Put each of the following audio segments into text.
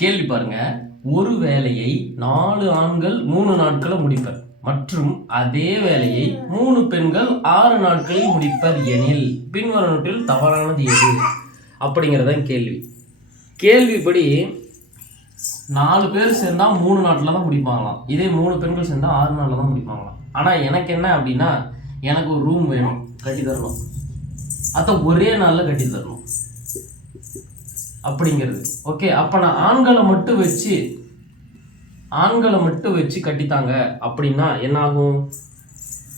கேள்வி பாருங்க. ஒரு வேலையை 4 ஆண்கள் 3 நாட்களில் முடிப்பர் மற்றும் அதே வேலையை 3 பெண்கள் 6 நாட்களில் முடிப்பர் எனில் பின்வருவனவற்றில் தவறானது எது அப்படிங்கிறதான் கேள்வி. கேள்விப்படி 4 பேர் சேர்ந்தா 3 நாட்டில் தான் முடிப்பாங்களாம். இதே 3 பெண்கள் சேர்ந்தா 6 நாளில் தான் முடிப்பாங்களாம். ஆனால் எனக்கு என்ன அப்படின்னா, எனக்கு ஒரு ரூம் வேணும், கட்டி தரணும். அதை ஒரே நாளில் கட்டி தரணும் அப்படிங்கிறது. ஓகே, அப்போ நான் ஆண்களை மட்டும் வச்சு கட்டித்தாங்க அப்படின்னா என்ன ஆகும்?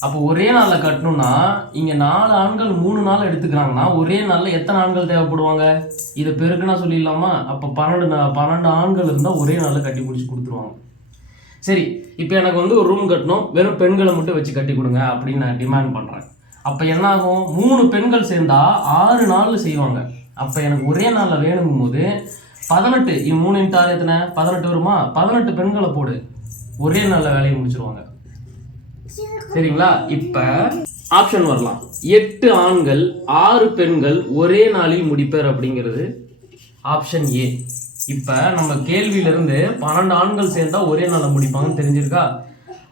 அப்போ ஒரே நாளில் கட்டணும்னா இங்கே 4 ஆண்கள் 3 நாள் எடுத்துக்கிறாங்கன்னா ஒரே நாளில் எத்தனை ஆண்கள் தேவைப்படுவாங்க? இதை பெருக்குன்னா சொல்லிடலாமா? அப்போ 12 ஆண்கள் இருந்தால் ஒரே நாளில் கட்டி பிடிச்சி கொடுத்துருவாங்க. சரி, இப்போ எனக்கு வந்து ஒரு ரூம் கட்டணும், வெறும் பெண்களை மட்டும் வச்சு கட்டி கொடுங்க அப்படின்னு நான் டிமாண்ட் பண்ணுறேன். அப்போ என்ன ஆகும்? 3 பெண்கள் சேர்ந்தா 6 நாளில் செய்வாங்க. அப்போ எனக்கு ஒரே நாளில் வேணுங்கும் போது 18 3 × 6 எத்தனை? 18 வருமா? 18 பெண்களை போடு, ஒரே நாளில் வேலையை முடிச்சிருவாங்க. சரிங்களா? இப்போ ஆப்ஷன் வரலாம். 8 ஆண்கள் 6 பெண்கள் ஒரே நாளில் முடிப்பர் அப்படிங்கிறது ஆப்ஷன் ஏ. இப்போ நம்ம கேள்வியிலிருந்து 12 ஆண்கள் சேர்ந்தா ஒரே நாளில் முடிப்பாங்கன்னு தெரிஞ்சிருக்கா?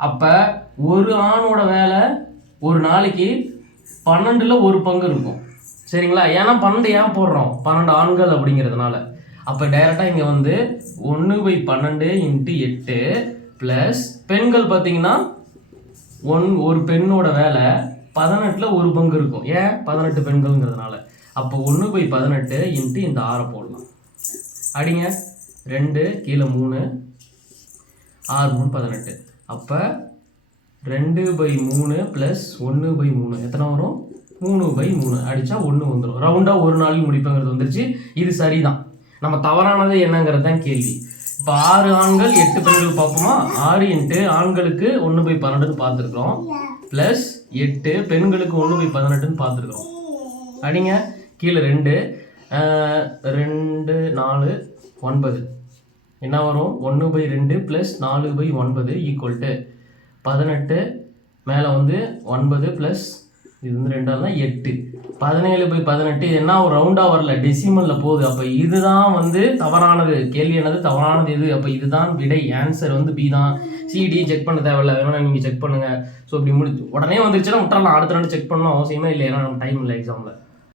அப்போ ஒரு ஆணோட வேலை ஒரு நாளைக்கு 12ல் 1 பங்கு இருக்கும். சரிங்களா? ஏன்னா 12 ஏன் போடுறோம்? 12 ஆண்கள் அப்படிங்கிறதுனால. அப்போ டைரெக்டாக இங்கே வந்து 1/12 × 8 ப்ளஸ் பெண்கள் பார்த்தீங்கன்னா ஒரு பெண்ணோட வேலை 18ல் 1 பங்கு இருக்கும். ஏன்? 18 பெண்கள்ங்கிறதுனால. அப்போ 1/18 × இந்த 6 போடலாம். அடிங்க, 2 கீழே 3 6 3 18. அப்போ 2/3 ப்ளஸ் 1/3 எத்தனை வரும்? 3/3. அடித்தா 1 வந்துடும். ரவுண்டாக ஒரு நாளைக்கு முடிப்புங்கிறது வந்துருச்சு. இது சரிதான். நம்ம தவறானது என்னங்கிறது தான் கேள்வி. இப்போ 6 ஆண்கள் 8 பெண்கள் பார்ப்போமா? 6 × ஆண்களுக்கு 1/12 பார்த்துருக்கோம், ப்ளஸ் 8 பெண்களுக்கு 1/18 பார்த்துருக்கோம். அடிங்க, கீழே 2 2 4 9 என்ன வரும்? 1/2 ப்ளஸ் 4/9 ஈக்குவல் 18. மேலே வந்து 9 ப்ளஸ் இது வந்து 2 தான் 8. 17/18 என்ன ஒரு ரவுண்டாக வரல, டெசிமலில் போகுது. அப்போ இதுதான் வந்து தவறானது. கேள்வி என்னது? தவறானது எது? அப்போ இதுதான் விடை. ஆன்சர் வந்து பி தான். சிடி செக் பண்ண தேவையில்லை, வேணா நீங்கள் செக் பண்ணுங்கள். ஸோ இப்படி உடனே வந்துருச்சுன்னா விட்டுறலாம். அடுத்த 2 செக் பண்ணணும் அவசியமே இல்லை, ஏன்னா நம்ம டைம் இல்லை எக்ஸாமில்.